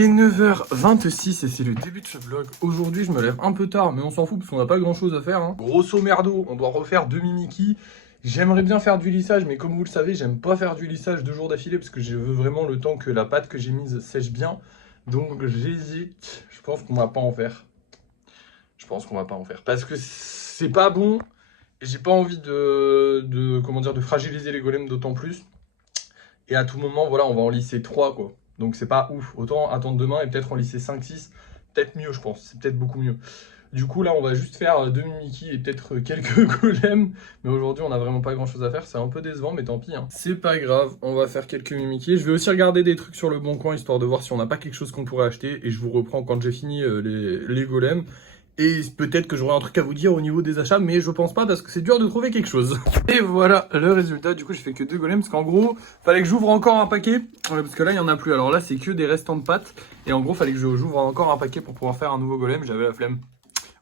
Il est 9h26 et c'est le début de ce vlog. Aujourd'hui, je me lève un peu tard, mais on s'en fout parce qu'on n'a pas grand chose à faire. Grosso merdo, on doit refaire 2 Mimiki. J'aimerais bien faire du lissage, mais comme vous le savez, j'aime pas faire du lissage 2 jours d'affilée parce que je veux vraiment le temps que la pâte que j'ai mise sèche bien. Donc j'hésite. Je pense qu'on va pas en faire. Parce que c'est pas bon et j'ai pas envie de fragiliser les golems d'autant plus. Et à tout moment, voilà, on va en lisser 3 quoi. Donc c'est pas ouf. Autant attendre demain et peut-être en lisser 5-6. Peut-être mieux, je pense. C'est peut-être beaucoup mieux. Du coup, là, on va juste faire 2 Mimiki et peut-être quelques golems. Mais aujourd'hui, on n'a vraiment pas grand-chose à faire. C'est un peu décevant, mais tant pis. C'est pas grave, on va faire quelques Mimiki. Je vais aussi regarder des trucs sur le Bon Coin, histoire de voir si on n'a pas quelque chose qu'on pourrait acheter. Et je vous reprends quand j'ai fini les golems. Et peut-être que j'aurai un truc à vous dire au niveau des achats, mais je pense pas parce que c'est dur de trouver quelque chose. Et voilà le résultat. Du coup, j'ai fait que 2 golems parce qu'en gros, fallait que j'ouvre encore un paquet. Parce que là, il y en a plus. Alors là, c'est que des restants de pâtes. Et en gros, fallait que j'ouvre encore un paquet pour pouvoir faire un nouveau golem. J'avais la flemme.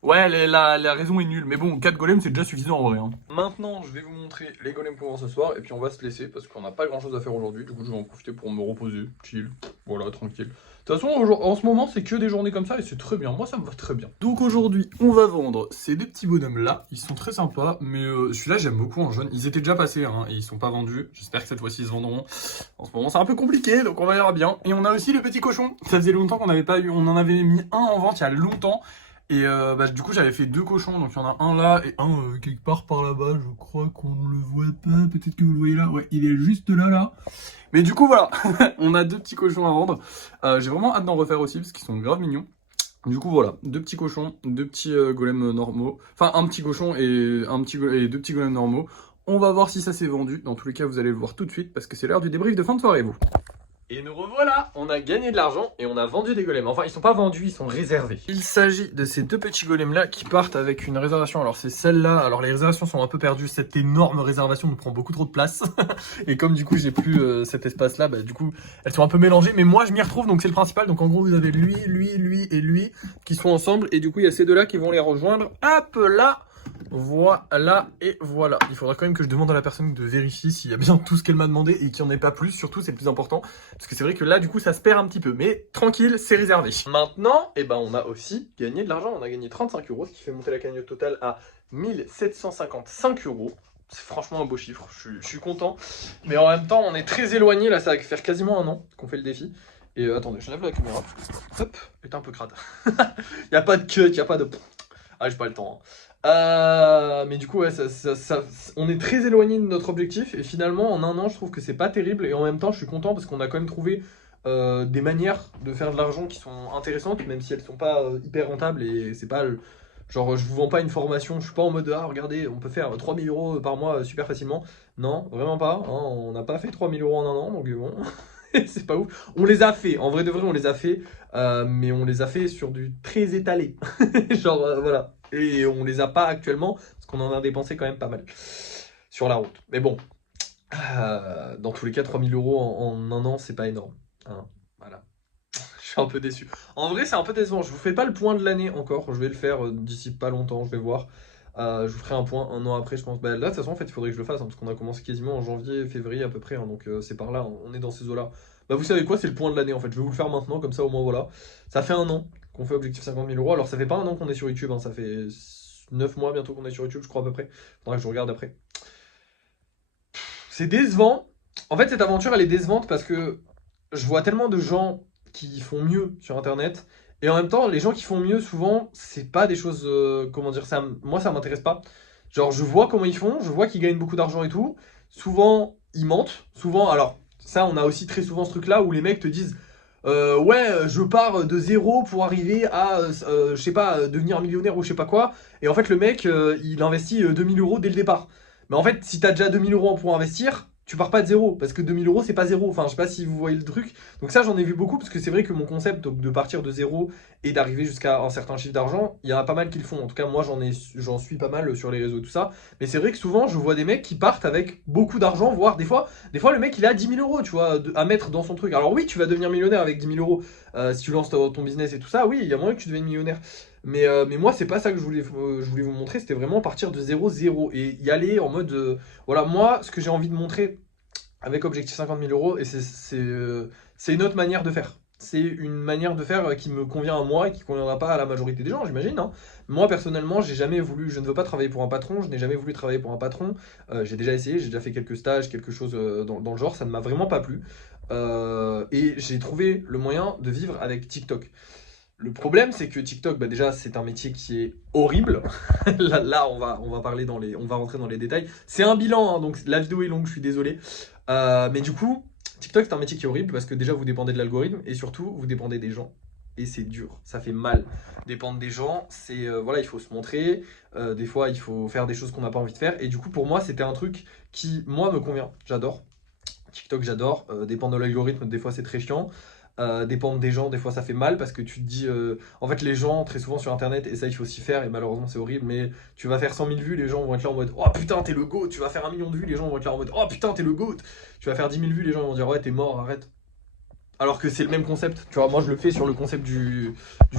Ouais, la raison est nulle. Mais bon, 4 golems, c'est déjà suffisant en vrai. Maintenant, je vais vous montrer les golems pour voir ce soir. Et puis, on va se laisser parce qu'on n'a pas grand chose à faire aujourd'hui. Du coup, je vais en profiter pour me reposer. Chill. Voilà, tranquille. De toute façon, en ce moment, c'est que des journées comme ça et c'est très bien. Moi, ça me va très bien. Donc aujourd'hui, on va vendre ces deux petits bonhommes-là. Ils sont très sympas, mais celui-là, j'aime beaucoup en jaune. Ils étaient déjà passés et ils sont pas vendus. J'espère que cette fois-ci, ils se vendront. En ce moment, c'est un peu compliqué, donc on verra bien. Et on a aussi le petit cochon. Ça faisait longtemps qu'on n'avait pas eu. On en avait mis un en vente il y a longtemps. Et du coup, j'avais fait 2 cochons. Donc il y en a un là et un quelque part par là-bas. Je crois qu'on ne le voit pas. Peut-être que vous le voyez là. Ouais, il est juste là. Mais du coup, voilà, on a 2 petits cochons à vendre. J'ai vraiment hâte d'en refaire aussi parce qu'ils sont grave mignons. Du coup, voilà, 2 petits cochons, 2 petits golems normaux. Enfin, un petit cochon et 2 petits golems normaux. On va voir si ça s'est vendu. Dans tous les cas, vous allez le voir tout de suite parce que c'est l'heure du débrief de fin de soirée, vous. Et nous revoilà, on a gagné de l'argent et on a vendu des golems. Enfin, ils sont pas vendus, ils sont réservés. Il s'agit de ces 2 petits golems là qui partent avec une réservation. Alors c'est celle-là, alors les réservations sont un peu perdues. Cette énorme réservation me prend beaucoup trop de place. Et comme du coup j'ai plus cet espace là, du coup elles sont un peu mélangées. Mais moi je m'y retrouve, donc c'est le principal. Donc en gros vous avez lui et lui qui sont ensemble. Et du coup il y a ces 2 là qui vont les rejoindre. Hop là. Voilà, et voilà. Il faudra quand même que je demande à la personne de vérifier s'il y a bien tout ce qu'elle m'a demandé et qu'il n'y en ait pas plus. Surtout, c'est le plus important. Parce que c'est vrai que là, du coup, ça se perd un petit peu. Mais tranquille, c'est réservé. Maintenant, on a aussi gagné de l'argent. On a gagné 35 €, ce qui fait monter la cagnotte totale à 1755 €. C'est franchement un beau chiffre. Je suis content. Mais en même temps, on est très éloigné. Là, ça va faire quasiment 1 an qu'on fait le défi. Et attendez, je lève la caméra. Hop, est un peu crade. Il n'y a pas de cut, il n'y a pas de... Ah, j'ai pas le temps. Mais du coup, ouais, on est très éloigné de notre objectif. Et finalement, en 1 an, je trouve que c'est pas terrible. Et en même temps, je suis content parce qu'on a quand même trouvé des manières de faire de l'argent qui sont intéressantes, même si elles sont pas hyper rentables. Et c'est pas genre, je vous vends pas une formation. Je suis pas en mode, ah, regardez, on peut faire 3000 € par mois super facilement. Non, vraiment pas. Hein, on n'a pas fait 3000 € en 1 an. Donc bon. C'est pas ouf. On les a fait, en vrai de vrai, on les a fait, mais on les a fait sur du très étalé. Genre, voilà. Et on les a pas actuellement, parce qu'on en a dépensé quand même pas mal sur la route. Mais bon, dans tous les cas, 3000 € en 1 an, c'est pas énorme. Hein, voilà. Je suis un peu déçu. En vrai, c'est un peu décevant. Je vous fais pas le point de l'année encore. Je vais le faire d'ici pas longtemps, je vais voir. Je vous ferai un point 1 an après, je pense. Là, de toute façon, en fait, il faudrait que je le fasse, parce qu'on a commencé quasiment en janvier, février à peu près. Donc, c'est par là, on est dans ces eaux-là. Vous savez quoi, c'est le point de l'année, en fait. Je vais vous le faire maintenant, comme ça, au moins, voilà. Ça fait 1 an qu'on fait Objectif 50 000 €. Alors, ça fait pas 1 an qu'on est sur YouTube, ça fait 9 mois bientôt qu'on est sur YouTube, je crois, à peu près. Faudra que je regarde après. C'est décevant. En fait, cette aventure, elle est décevante parce que je vois tellement de gens qui font mieux sur Internet. Et en même temps, les gens qui font mieux, souvent, c'est pas des choses... comment dire ça, moi, ça m'intéresse pas. Genre, je vois comment ils font, je vois qu'ils gagnent beaucoup d'argent et tout. Souvent, ils mentent. Souvent, alors, ça, on a aussi très souvent ce truc-là où les mecs te disent ouais, je pars de zéro pour arriver à, je sais pas, devenir millionnaire ou je sais pas quoi. Et en fait, le mec, il investit 2000 € dès le départ. Mais en fait, si t'as déjà 2000 € pour investir, tu pars pas de zéro, parce que 2000 € c'est pas zéro, enfin je sais pas si vous voyez le truc. Donc ça j'en ai vu beaucoup, parce que c'est vrai que mon concept donc, de partir de zéro et d'arriver jusqu'à un certain chiffre d'argent, il y en a pas mal qui le font. En tout cas moi j'en suis pas mal sur les réseaux et tout ça. Mais c'est vrai que souvent je vois des mecs qui partent avec beaucoup d'argent, voire des fois le mec il a 10 000 € tu vois, à mettre dans son truc. Alors oui tu vas devenir millionnaire avec 10 000 € si tu lances ton business et tout ça, oui il y a moyen que tu deviennes millionnaire. Mais moi c'est pas ça que je voulais vous montrer, c'était vraiment partir de 0 et y aller en mode voilà, moi ce que j'ai envie de montrer avec Objectif 50 000 €, et c'est une autre manière de faire. c'est une manière de faire qui me convient à moi et qui ne conviendra pas à la majorité des gens, j'imagine, hein. Moi, personnellement, j'ai jamais voulu, je ne veux pas travailler pour un patron, je n'ai jamais voulu travailler pour un patron. J'ai déjà essayé, j'ai déjà fait quelques stages, quelque chose dans le genre, ça ne m'a vraiment pas plu. Et j'ai trouvé le moyen de vivre avec TikTok. Le problème, c'est que TikTok, bah déjà, c'est un métier qui est horrible. Là, on va parler on va rentrer dans les détails. C'est un bilan, hein, donc la vidéo est longue, je suis désolé. Mais du coup, TikTok, c'est un métier qui est horrible parce que déjà, vous dépendez de l'algorithme et surtout, vous dépendez des gens. Et c'est dur, ça fait mal. Dépendre des gens, c'est voilà, il faut se montrer. Des fois, il faut faire des choses qu'on n'a pas envie de faire. Et du coup, pour moi, c'était un truc qui, moi, me convient. J'adore. TikTok, j'adore. Dépendre de l'algorithme, des fois, c'est très chiant. Dépendre des gens, des fois ça fait mal parce que tu te dis. En fait, les gens, très souvent sur internet, et ça il faut s'y faire, et malheureusement c'est horrible, mais tu vas faire 100 000 vues, les gens vont être là en mode oh putain, t'es le GOAT. Tu vas faire 1 million de vues, les gens vont être là en mode oh putain, t'es le GOAT. Tu vas faire 10 000 vues, les gens vont dire ouais, t'es mort, arrête. Alors que c'est le même concept, tu vois. Moi je le fais sur le concept du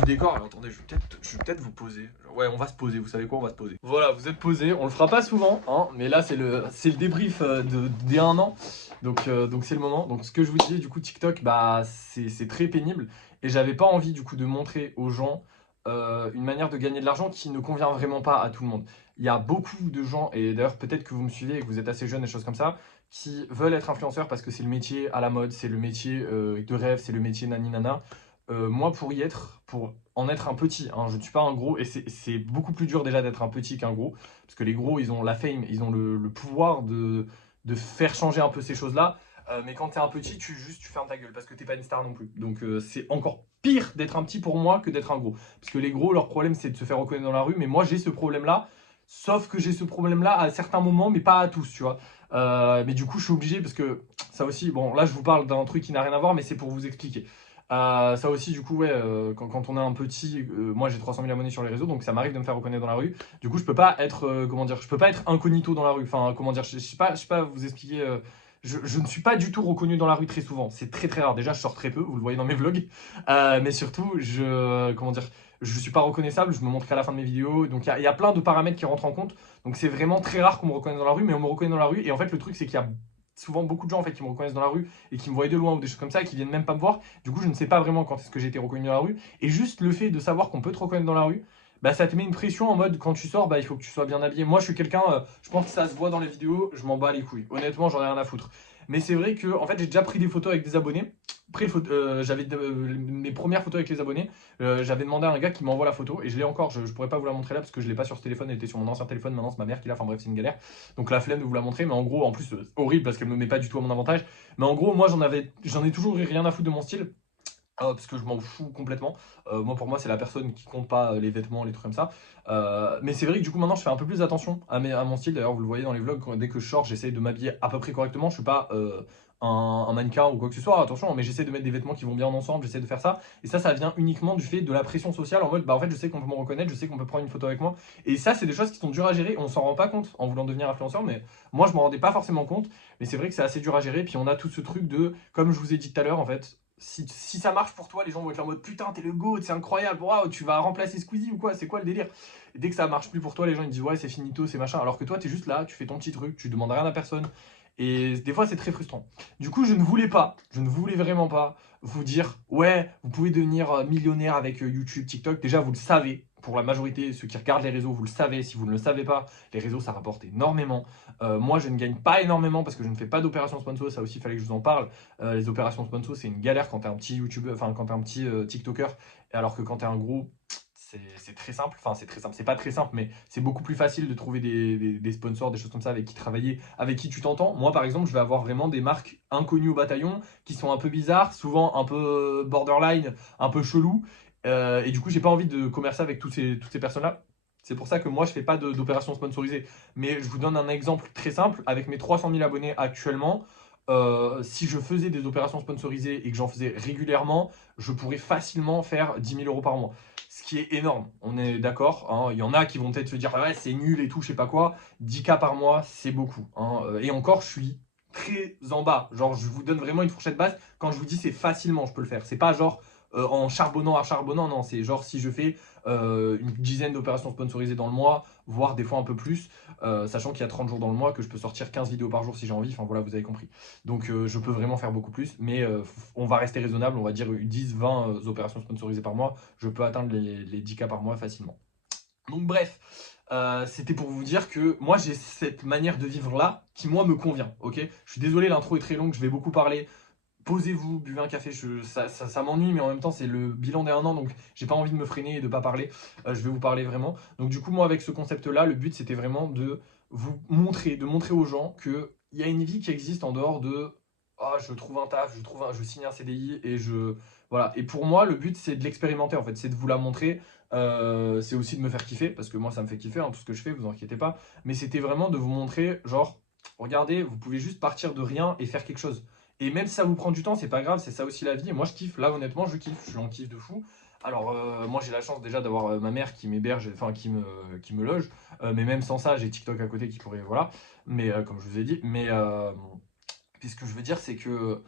décor. Alors attendez, je vais peut-être vous poser. Ouais, on va se poser, vous savez quoi, on va se poser. Voilà, vous êtes posé, on le fera pas souvent, hein, mais là c'est le débrief d'il y a un an. Donc c'est le moment. Donc ce que je vous disais, du coup, TikTok, bah c'est très pénible. Et j'avais pas envie du coup de montrer aux gens une manière de gagner de l'argent qui ne convient vraiment pas à tout le monde. Il y a beaucoup de gens, et d'ailleurs peut-être que vous me suivez et que vous êtes assez jeune, des choses comme ça, qui veulent être influenceurs parce que c'est le métier à la mode, c'est le métier de rêve, c'est le métier nani nana. Moi, pour y être, pour en être un petit, hein, je ne suis pas un gros, et c'est beaucoup plus dur déjà d'être un petit qu'un gros, parce que les gros, ils ont la fame, ils ont le pouvoir de faire changer un peu ces choses-là. Mais quand t'es un petit, tu fermes ta gueule parce que t'es pas une star non plus. Donc c'est encore pire d'être un petit pour moi que d'être un gros. Parce que les gros, leur problème, c'est de se faire reconnaître dans la rue. Mais moi, j'ai ce problème-là. Sauf que j'ai ce problème-là à certains moments, mais pas à tous, tu vois. Mais du coup, je suis obligé parce que ça aussi, bon, là, je vous parle d'un truc qui n'a rien à voir, mais c'est pour vous expliquer. Ça aussi, du coup, ouais, quand on est un petit, moi j'ai 300 000 abonnés sur les réseaux, donc ça m'arrive de me faire reconnaître dans la rue. Du coup, je peux pas être, comment dire, je peux pas être incognito dans la rue. Enfin, comment dire, je sais pas vous expliquer. Je ne suis pas du tout reconnu dans la rue très souvent. C'est très très rare. Déjà, je sors très peu, vous le voyez dans mes vlogs. Mais surtout, comment dire, je suis pas reconnaissable. Je me montre qu'à la fin de mes vidéos. Donc il y a plein de paramètres qui rentrent en compte. Donc c'est vraiment très rare qu'on me reconnaisse dans la rue, mais on me reconnaît dans la rue. Et en fait, le truc, c'est qu'il y a souvent beaucoup de gens en fait qui me reconnaissent dans la rue et qui me voient de loin ou des choses comme ça et qui viennent même pas me voir. Du coup, je ne sais pas vraiment quand est-ce que j'ai été reconnu dans la rue. Et juste le fait de savoir qu'on peut te reconnaître dans la rue, bah ça te met une pression en mode quand tu sors, bah il faut que tu sois bien habillé. Moi, je suis quelqu'un, je pense que ça se voit dans les vidéos, je m'en bats les couilles. Honnêtement, j'en ai rien à foutre. Mais c'est vrai que en fait, j'ai déjà pris des photos avec des abonnés. J'avais mes premières photos avec les abonnés. J'avais demandé à un gars qui m'envoie la photo et je l'ai encore. Je pourrais pas vous la montrer là parce que je l'ai pas sur ce téléphone. Elle était sur mon ancien téléphone. Maintenant, c'est ma mère qui l'a. Enfin bref, c'est une galère. Donc la flemme de vous la montrer. Mais en gros, en plus, horrible parce qu'elle me met pas du tout à mon avantage. Mais en gros, moi, j'en ai toujours rien à foutre de mon style. Parce que je m'en fous complètement. Moi, pour moi, c'est la personne qui compte pas les vêtements, les trucs comme ça. Mais c'est vrai que du coup, maintenant, je fais un peu plus attention à mon style. D'ailleurs, vous le voyez dans les vlogs, dès que je sors, j'essaie de m'habiller à peu près correctement. Je suis pas un mannequin ou quoi que ce soit, attention, mais j'essaie de mettre des vêtements qui vont bien ensemble, j'essaie de faire ça. Et ça vient uniquement du fait de la pression sociale en mode, bah en fait, je sais qu'on peut me reconnaître, je sais qu'on peut prendre une photo avec moi. Et ça, c'est des choses qui sont dures à gérer. On s'en rend pas compte en voulant devenir influenceur, mais moi, je m'en rendais pas forcément compte. Mais c'est vrai que c'est assez dur à gérer. Puis on a tout ce truc de, comme je vous ai dit tout à l'heure, en fait, si ça marche pour toi, les gens vont être là en mode putain, t'es le GOAT, c'est incroyable, waouh, tu vas remplacer Squeezie ou quoi, c'est quoi le délire? Et dès que ça marche plus pour toi, les gens ils disent ouais, c'est finito, c'est machin. Alors que toi, t'es juste là, tu fais ton petit truc, tu demandes rien à personne. Et des fois, c'est très frustrant. Du coup, je ne voulais vraiment pas vous dire ouais, vous pouvez devenir millionnaire avec YouTube, TikTok. Déjà, vous le savez. Pour la majorité, ceux qui regardent les réseaux, vous le savez. Si vous ne le savez pas, les réseaux, ça rapporte énormément. Moi, je ne gagne pas énormément parce que je ne fais pas d'opération sponsor. Ça aussi, il fallait que je vous en parle. Les opérations sponsor, c'est une galère quand t'es un petit YouTuber, enfin quand t'es un petit TikToker, alors que quand t'es un gros, c'est très simple. Enfin, c'est très simple. C'est pas très simple, mais c'est beaucoup plus facile de trouver des sponsors, des choses comme ça avec qui travailler, avec qui tu t'entends. Moi, par exemple, je vais avoir vraiment des marques inconnues au bataillon qui sont un peu bizarres, souvent un peu borderline, un peu chelou. Et du coup, j'ai pas envie de commercer avec toutes ces personnes-là. C'est pour ça que moi, je fais pas d'opération sponsorisée. Mais je vous donne un exemple très simple. Avec mes 300 000 abonnés actuellement, si je faisais des opérations sponsorisées et que j'en faisais régulièrement, je pourrais facilement faire 10 000 euros par mois. Ce qui est énorme, on est d'accord, hein. Il y en a qui vont peut-être se dire ouais, c'est nul et tout, je sais pas quoi. 10K par mois, c'est beaucoup, hein. Et encore, je suis très en bas. Genre, je vous donne vraiment une fourchette basse. Quand je vous dis c'est facilement, je peux le faire. C'est pas genre en charbonnant à charbonnant, non, c'est genre si je fais une dizaine d'opérations sponsorisées dans le mois, voire des fois un peu plus, sachant qu'il y a 30 jours dans le mois, que je peux sortir 15 vidéos par jour si j'ai envie, enfin voilà, vous avez compris. Donc je peux vraiment faire beaucoup plus, mais on va rester raisonnable, on va dire 10-20 opérations sponsorisées par mois, je peux atteindre les 10K par mois facilement. Donc bref, c'était pour vous dire que moi j'ai cette manière de vivre là qui moi me convient, ok? Je suis désolé, l'intro est très longue, je vais beaucoup parler. Posez-vous, buvez un café, ça m'ennuie, mais en même temps c'est le bilan des 1 an, donc j'ai pas envie de me freiner et de pas parler. Je vais vous parler vraiment. Donc du coup moi avec ce concept-là, le but c'était vraiment de vous montrer, de montrer aux gens qu'il y a une vie qui existe en dehors de ah je trouve un taf, je signe un CDI et je voilà. Et pour moi le but c'est de l'expérimenter en fait, c'est de vous la montrer. C'est aussi de me faire kiffer parce que moi ça me fait kiffer hein, tout ce que je fais, vous inquiétez pas. Mais c'était vraiment de vous montrer genre regardez, vous pouvez juste partir de rien et faire quelque chose. Et même si ça vous prend du temps, c'est pas grave, c'est ça aussi la vie. Et moi je kiffe, là honnêtement je kiffe, je suis en kiff de fou. Alors moi j'ai la chance déjà d'avoir ma mère qui m'héberge, enfin qui me loge. Mais même sans ça, j'ai TikTok à côté qui pourrait, voilà. Mais comme je vous ai dit, mais puis ce que je veux dire c'est que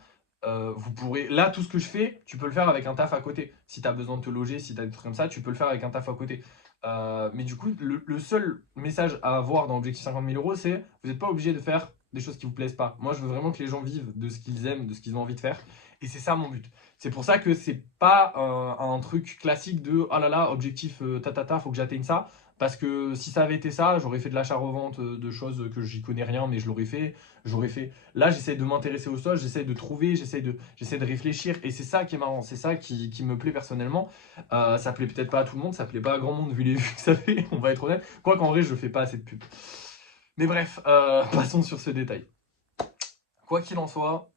vous pourrez, là tout ce que je fais, tu peux le faire avec un taf à côté. Si tu as besoin de te loger, si tu as des trucs comme ça, tu peux le faire avec un taf à côté. Mais du coup, le seul message à avoir dans Objectif 50 000 euros, c'est vous n'êtes pas obligé de faire des choses qui vous plaisent pas. Moi, je veux vraiment que les gens vivent de ce qu'ils aiment, de ce qu'ils ont envie de faire. Et c'est ça mon but. C'est pour ça que c'est pas un truc classique de ah là là, objectif tatata, faut que j'atteigne ça. Parce que si ça avait été ça, j'aurais fait de l'achat-revente de choses que j'y connais rien, mais je l'aurais fait. J'aurais fait. Là, j'essaie de m'intéresser au sol, j'essaie de trouver, j'essaie de réfléchir. Et c'est ça qui est marrant, c'est ça qui me plaît personnellement. Ça plaît peut-être pas à tout le monde, ça plaît pas à grand monde vu les vues que ça fait, on va être honnête. Quoi qu'en vrai, je fais pas assez de pub. Mais bref, passons sur ce détail. Quoi qu'il en soit,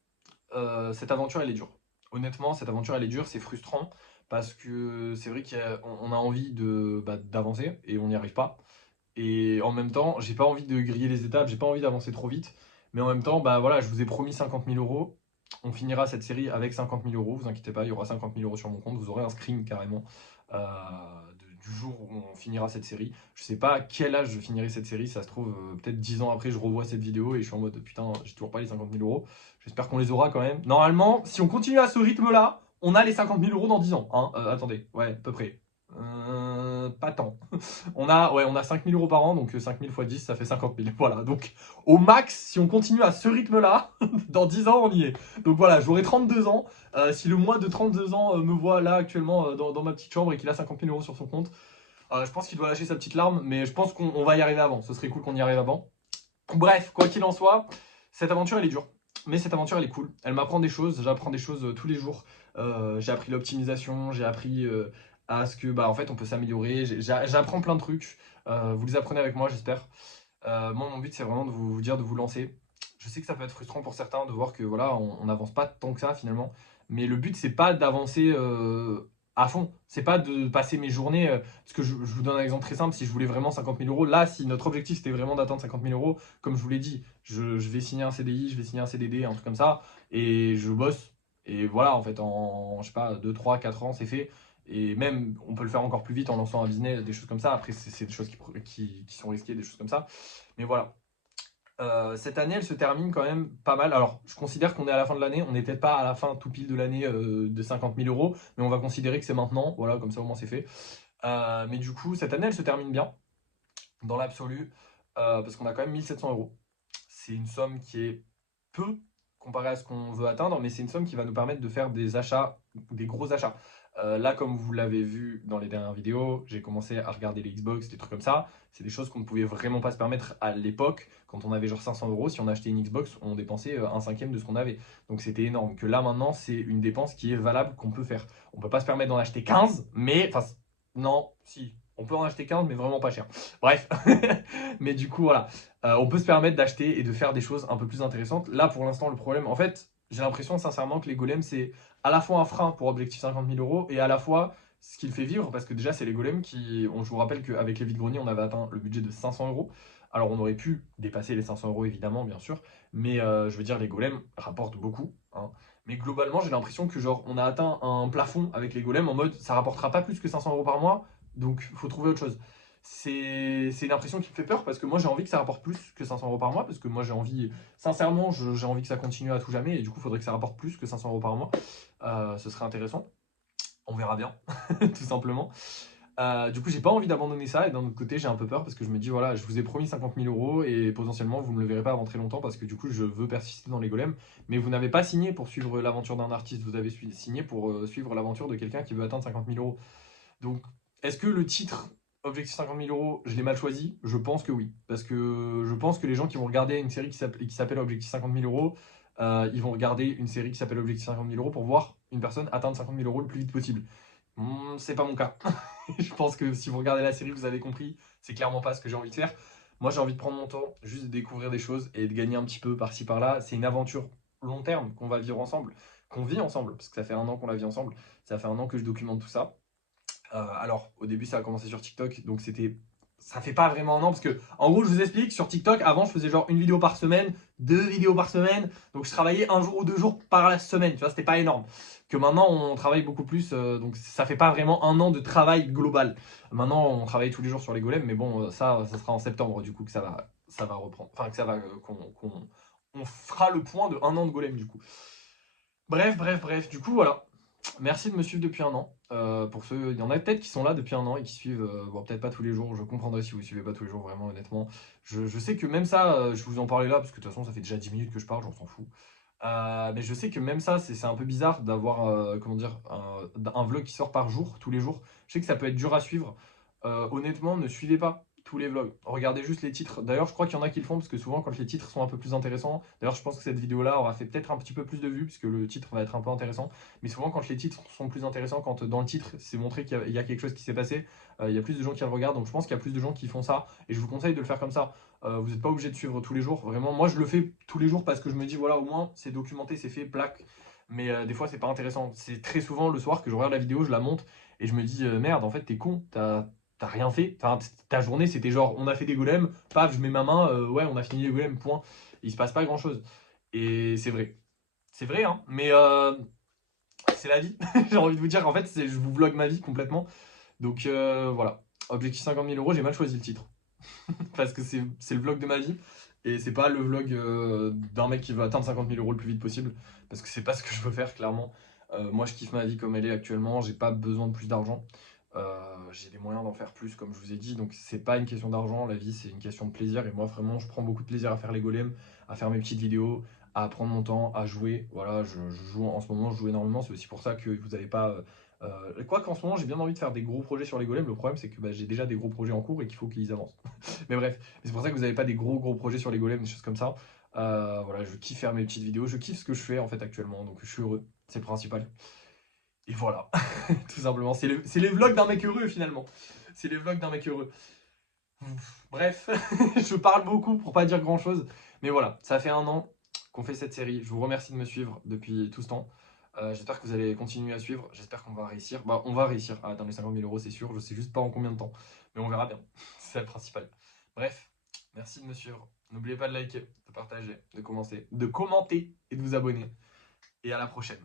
cette aventure, elle est dure. Honnêtement, cette aventure, elle est dure, c'est frustrant. Parce que c'est vrai qu'on a envie d'avancer et on n'y arrive pas. Et en même temps, j'ai pas envie de griller les étapes, j'ai pas envie d'avancer trop vite. Mais en même temps, bah voilà, je vous ai promis 50 000 euros. On finira cette série avec 50 000 euros, vous inquiétez pas, il y aura 50 000 euros sur mon compte. Vous aurez un screen carrément du jour où on finira cette série. Je sais pas à quel âge je finirai cette série, ça se trouve, peut-être 10 ans après, je revois cette vidéo et je suis en mode putain, j'ai toujours pas les 50 000 euros. J'espère qu'on les aura quand même. Normalement, si on continue à ce rythme-là, on a les 50 000 euros dans 10 ans. Hein. Attendez, ouais, à peu près. Pas tant. On a 5 000 euros par an, donc 5 000 fois 10, ça fait 50 000. Voilà, donc au max, si on continue à ce rythme-là, dans 10 ans, on y est. Donc voilà, j'aurai 32 ans. Si le mois de 32 ans me voit là actuellement dans ma petite chambre et qu'il a 50 000 euros sur son compte, je pense qu'il doit lâcher sa petite larme, mais je pense qu'on va y arriver avant. Ce serait cool qu'on y arrive avant. Bref, quoi qu'il en soit, cette aventure, elle est dure. Mais cette aventure, elle est cool. Elle m'apprend des choses, j'apprends des choses tous les jours. J'ai appris l'optimisation, j'ai appris à ce que, bah, en fait, on peut s'améliorer. J'apprends plein de trucs. Vous les apprenez avec moi, j'espère. Moi, mon but, c'est vraiment de vous dire de vous lancer. Je sais que ça peut être frustrant pour certains de voir que voilà, on n'avance pas tant que ça finalement. Mais le but, c'est pas d'avancer à fond. C'est pas de passer mes journées. Parce que je vous donne un exemple très simple. Si je voulais vraiment 50 000 euros, là, si notre objectif c'était vraiment d'atteindre 50 000 euros, comme je vous l'ai dit, je vais signer un CDI, je vais signer un CDD, un truc comme ça, et je bosse. Et voilà, en fait, en je sais pas, 2, 3, 4 ans, c'est fait. Et même, on peut le faire encore plus vite en lançant un business, des choses comme ça. Après, c'est des choses qui sont risquées, des choses comme ça. Mais voilà. Cette année, elle se termine quand même pas mal. Alors, je considère qu'on est à la fin de l'année. On n'est peut-être pas à la fin tout pile de l'année de 50 000 euros, mais on va considérer que c'est maintenant. Voilà, comme ça au moins c'est fait. Mais du coup, cette année, elle se termine bien, dans l'absolu, parce qu'on a quand même 1700 euros. C'est une somme qui est peu comparée à ce qu'on veut atteindre, mais c'est une somme qui va nous permettre de faire des achats, des gros achats. Là, comme vous l'avez vu dans les dernières vidéos, j'ai commencé à regarder les Xbox, des trucs comme ça. C'est des choses qu'on ne pouvait vraiment pas se permettre à l'époque. Quand on avait genre 500 euros, si on achetait une Xbox, on dépensait un cinquième de ce qu'on avait. Donc c'était énorme. Que là, maintenant, c'est une dépense qui est valable, qu'on peut faire. On peut pas se permettre d'en acheter 15, mais... Enfin, non, si. On peut en acheter 15, mais vraiment pas cher. Bref. Mais du coup, voilà. On peut se permettre d'acheter et de faire des choses un peu plus intéressantes. Là, pour l'instant, le problème... En fait, j'ai l'impression, sincèrement, que les golems, c'est à la fois un frein pour objectif 50 000 euros et à la fois ce qu'il fait vivre, parce que déjà, c'est les golems qui... je vous rappelle qu'avec les vides-greniers, on avait atteint le budget de 500 euros. Alors, on aurait pu dépasser les 500 euros, évidemment, bien sûr. Mais je veux dire, les golems rapportent beaucoup. Hein. Mais globalement, j'ai l'impression que genre on a atteint un plafond avec les golems en mode ça rapportera pas plus que 500 euros par mois, donc faut trouver autre chose. C'est une impression qui me fait peur parce que moi j'ai envie que ça rapporte plus que 500 euros par mois parce que moi j'ai envie, sincèrement, j'ai envie que ça continue à tout jamais et du coup il faudrait que ça rapporte plus que 500 euros par mois. Ce serait intéressant. On verra bien, tout simplement. Du coup, j'ai pas envie d'abandonner ça et d'un autre côté, j'ai un peu peur parce que je me dis, voilà, je vous ai promis 50 000 euros et potentiellement vous ne le verrez pas avant très longtemps parce que du coup, je veux persister dans les golems. Mais vous n'avez pas signé pour suivre l'aventure d'un artiste, vous avez signé pour suivre l'aventure de quelqu'un qui veut atteindre 50 000 euros. Donc, est-ce que le titre Objectif 50 000 euros, je l'ai mal choisi? Je pense que oui. Parce que je pense que les gens qui vont regarder une série qui s'appelle Objectif 50 000 euros, ils vont regarder une série qui s'appelle Objectif 50 000 euros pour voir une personne atteindre 50 000 euros le plus vite possible. C'est pas mon cas. Je pense que si vous regardez la série, vous avez compris. C'est clairement pas ce que j'ai envie de faire. Moi, j'ai envie de prendre mon temps, juste de découvrir des choses et de gagner un petit peu par-ci par-là. C'est une aventure long terme qu'on va vivre ensemble, qu'on vit ensemble, parce que ça fait un an qu'on la vit ensemble. Ça fait un an que je documente tout ça. Alors, au début, ça a commencé sur TikTok, donc ça fait pas vraiment un an, parce que, en gros, je vous explique, sur TikTok, avant, je faisais genre une vidéo par semaine, 2 vidéos par semaine, donc je travaillais un jour ou 2 jours par la semaine, tu vois, c'était pas énorme. Que maintenant, on travaille beaucoup plus, donc ça fait pas vraiment un an de travail global. Maintenant, on travaille tous les jours sur les golems, mais bon, ça sera en septembre, du coup, que ça va reprendre, enfin, que ça va, on fera le point de un an de golem, du coup. Bref, du coup, voilà. Merci de me suivre depuis un an. Pour ceux, il y en a peut-être qui sont là depuis un an et qui suivent, bon, peut-être pas tous les jours. Je comprendrai si vous ne suivez pas tous les jours, vraiment, honnêtement. Je sais que même ça, je vous en parlais là, parce que de toute façon, ça fait déjà 10 minutes que je parle, j'en s'en fous. Mais je sais que même ça, c'est un peu bizarre d'avoir, comment dire, un vlog qui sort par jour, tous les jours. Je sais que ça peut être dur à suivre. Honnêtement, ne suivez pas tous les vlogs. Regardez juste les titres. D'ailleurs, je crois qu'il y en a qui le font parce que souvent, quand les titres sont un peu plus intéressants, d'ailleurs, je pense que cette vidéo-là aura fait peut-être un petit peu plus de vues puisque le titre va être un peu intéressant. Mais souvent, quand les titres sont plus intéressants, quand dans le titre, c'est montré qu'il y a quelque chose qui s'est passé, il y a plus de gens qui le regardent. Donc, je pense qu'il y a plus de gens qui font ça. Et je vous conseille de le faire comme ça. Vous n'êtes pas obligé de suivre tous les jours. Vraiment, moi, je le fais tous les jours parce que je me dis, voilà, au moins, c'est documenté, c'est fait, plaque. Mais des fois, c'est pas intéressant. C'est très souvent le soir que je regarde la vidéo, je la monte et je me dis, merde, en fait, t'es con, t'as rien fait. Enfin, ta journée, c'était genre, on a fait des golems, paf, je mets ma main, ouais, on a fini les golems, point. Il se passe pas grand chose. Et c'est vrai. C'est vrai, hein. Mais c'est la vie. J'ai envie de vous dire, en fait, je vous vlog ma vie complètement. Donc voilà. Objectif 50 000 euros, j'ai mal choisi le titre. Parce que c'est le vlog de ma vie. Et c'est pas le vlog d'un mec qui veut atteindre 50 000 euros le plus vite possible. Parce que c'est pas ce que je veux faire, clairement. Moi, je kiffe ma vie comme elle est actuellement. J'ai pas besoin de plus d'argent. J'ai les moyens d'en faire plus, comme je vous ai dit. Donc, c'est pas une question d'argent. La vie, c'est une question de plaisir. Et moi, vraiment, je prends beaucoup de plaisir à faire les golems, à faire mes petites vidéos, à prendre mon temps, à jouer. Voilà, je joue en ce moment, je joue énormément. C'est aussi pour ça que vous n'avez pas. Quoi qu'en ce moment, j'ai bien envie de faire des gros projets sur les golems. Le problème, c'est que bah, j'ai déjà des gros projets en cours et qu'il faut qu'ils avancent. Mais bref, c'est pour ça que vous n'avez pas des gros projets sur les golems, des choses comme ça. Voilà, je kiffe faire mes petites vidéos. Je kiffe ce que je fais en fait actuellement. Donc, je suis heureux. C'est le principal. Et voilà, tout simplement. C'est les vlogs d'un mec heureux finalement. C'est les vlogs d'un mec heureux. Bref, je parle beaucoup pour pas dire grand chose. Mais voilà, ça fait un an qu'on fait cette série. Je vous remercie de me suivre depuis tout ce temps. J'espère que vous allez continuer à suivre. J'espère qu'on va réussir. Bah, on va réussir à atteindre les 50 000 euros, c'est sûr. Je sais juste pas en combien de temps. Mais on verra bien. C'est le principal. Bref, merci de me suivre. N'oubliez pas de liker, de partager, de commenter et de vous abonner. Et à la prochaine.